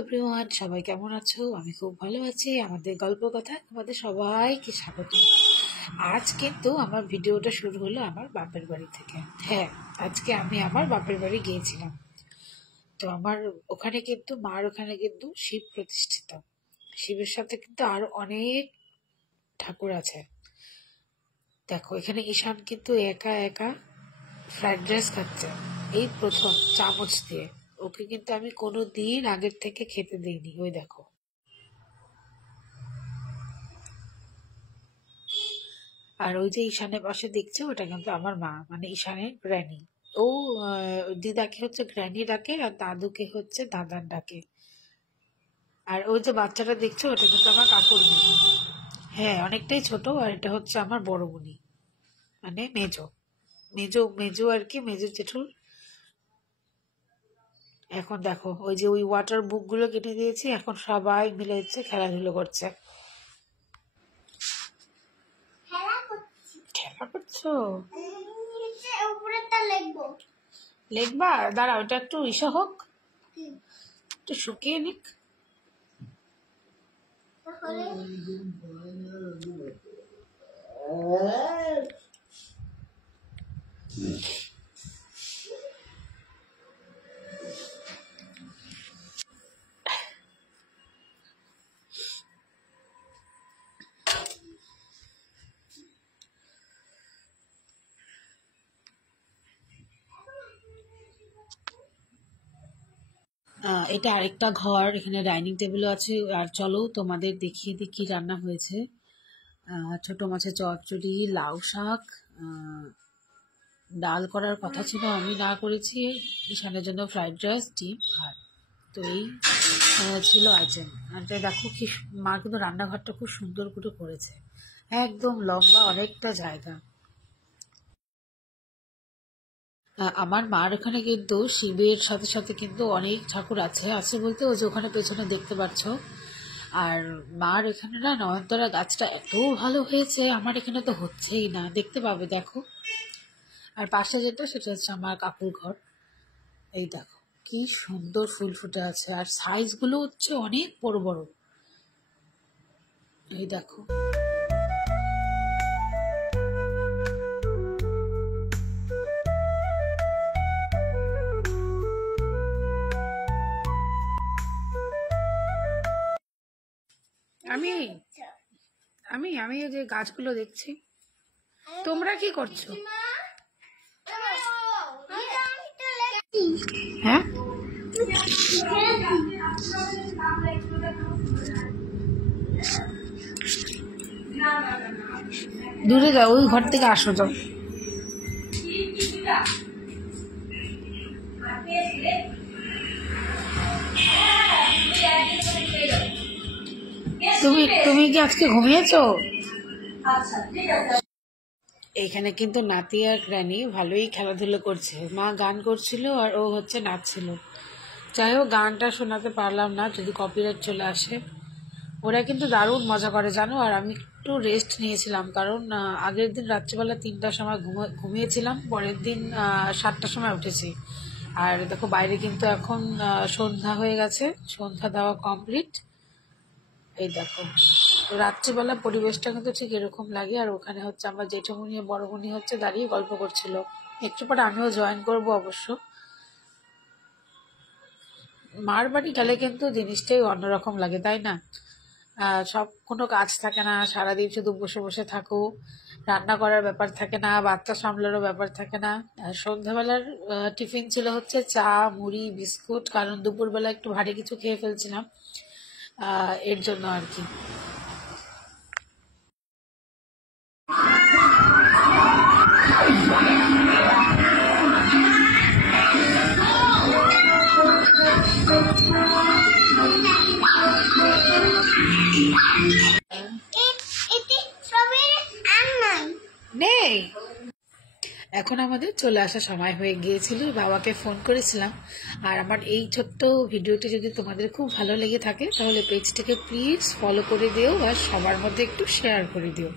Everyone, সবাই কেমন আছো? আমি খুব ভালো আছি। আমাদের গল্প কথা তোমাদের সবাইকে স্বাগত। আজ কিন্তু আমার ভিডিওটা শুরু হলো আমার বাপের বাড়ি থেকে। হ্যাঁ, আজকে আমি আমার বাপের বাড়ি গিয়েছিলাম। তো আমার ওখানে কিন্তু মার ওখানে কিন্তু শিব প্রতিষ্ঠিত। শিবের সাথে কিন্তু আরো অনেক ঠাকুর আছে। দেখো এখানে ঈশান কিন্তু একা একা ফ্রাইড রাইস খাচ্ছে, এই প্রথম চামচ দিয়ে। ওকে কিন্তু আমি কোনোদিন আগের থেকে খেতে দিইনি। ওই দেখো, আর ওই যে ঈশানের পাশে দেখছে, ওটা কিন্তু আমার মা, মানে ঈশানের গ্র্যানি। ও দিদাকে হচ্ছে গ্র্যানি ডাকে, আর দাদুকে হচ্ছে দাদার ডাকে। আর ওই যে বাচ্চাটা দেখছো, ওটা কিন্তু আমার কাকুর মেয়ে। হ্যাঁ, অনেকটাই ছোট। আর এটা হচ্ছে আমার বড় বোনি, মানে মেজো মেজো মেজো আর কি, মেজো জেঠুর। এখন দেখো ওই যে ওই ওয়াটার বুক গুলো কিনে দিয়েছি, এখন সবাই মিলে হচ্ছে খেলাধুলো করছে। খেলা করছো? লিখবা? দাঁড়া, ওটা একটু ইসা হোক, একটু শুকিয়ে নিক। এটা আরেকটা ঘর, এখানে ডাইনিং টেবিলও আছে। আর চলো তোমাদের দেখিয়ে দিই কি রান্না হয়েছে। ছোট মাছের চচ্চড়ি, লাউ শাক, ডাল করার কথা ছিল, আমি না করেছি। ঈশানের জন্য ফ্রাইড রাইস, ডিম, ভাত। তো এই ছিল আইটেম। আর দেখো কি মা কিন্তু রান্নাঘরটা খুব সুন্দর করে করেছে, একদম লম্বা অনেকটা জায়গা। আমার মার ওখানে কিন্তু শিবের সাথে সাথে কিন্তু অনেক ঠাকুর আছে। আছে বলতে ওই যে ওখানে পেছনে দেখতে পাচ্ছ। আর মার এখানে না নয়নতারা গাছটা এত ভালো হয়েছে, আমার এখানে তো হচ্ছেই না, দেখতে পাবে দেখো। আর পাশে যেটা, সেটা হচ্ছে আমার কাকুর ঘর। এই দেখো কি সুন্দর ফুল ফুটে আছে, আর সাইজ গুলো হচ্ছে অনেক বড় বড়। এই দেখো, আমি আমি আমি এই যে গাছগুলো দেখছি। তোমরা কি করছো? হ্যাঁ, দূরে যাও, ওই ঘর থেকে আসো, যাও। তুমি কি আজকে ঘুমিয়েছো? এইখানে কিন্তু নাতি আর রানী ভালোই খেলাধুলো করছে। মা গান করছিল আর ও হচ্ছে নাচছিল। যাই হোক, গানটা শোনাতে পারলাম না, যদি কপিরাইট চলে আসে। ওরা কিন্তু দারুণ মজা করে জানো। আর আমি একটু রেস্ট নিয়েছিলাম, কারণ আগের দিন রাত্রিবেলা 3টার সময় ঘুমিয়েছিলাম, পরের দিন 7টার সময় উঠেছি। আর দেখো বাইরে কিন্তু এখন সন্ধ্যা হয়ে গেছে, সন্ধ্যা দেওয়া কমপ্লিট। এই দেখো, রাত্রিবেলা পরিবেশটা কিন্তু ঠিক এরকম লাগে। আর ওখানে হচ্ছে আমার জেঠুমনি বড়মনি হচ্ছে দাঁড়িয়ে গল্প করছিল। একটু পরে আমিও জয়েন করব অবশ্য। মার বাড়ি গেলে কিন্তু জিনিসটাই অন্যরকম লাগে, তাই না? সব কোনো কাজ থাকে না, সারাদিন শুধু বসে বসে থাকো, রান্না করার ব্যাপার থাকে না, বাচ্চা সামলানোর ব্যাপার থাকে না। আর সন্ধ্যাবেলার টিফিন ছিল হচ্ছে চা, মুড়ি, বিস্কুট, কারণ দুপুরবেলা একটু ভারী কিছু খেয়ে ফেলছিলাম, এর জন্য আর কি। নেই, এখন আমাদের চলে আসার সময় হয়ে গিয়েছিল। বাবাকে ফোন করেছিলাম। আর আমার এই ছোট্ট ভিডিওটি যদি তোমাদের খুব ভালো লেগে থাকে, তাহলে পেজটিকে প্লিজ ফলো করে দিও আর সবার মধ্যে একটু শেয়ার করে দিও।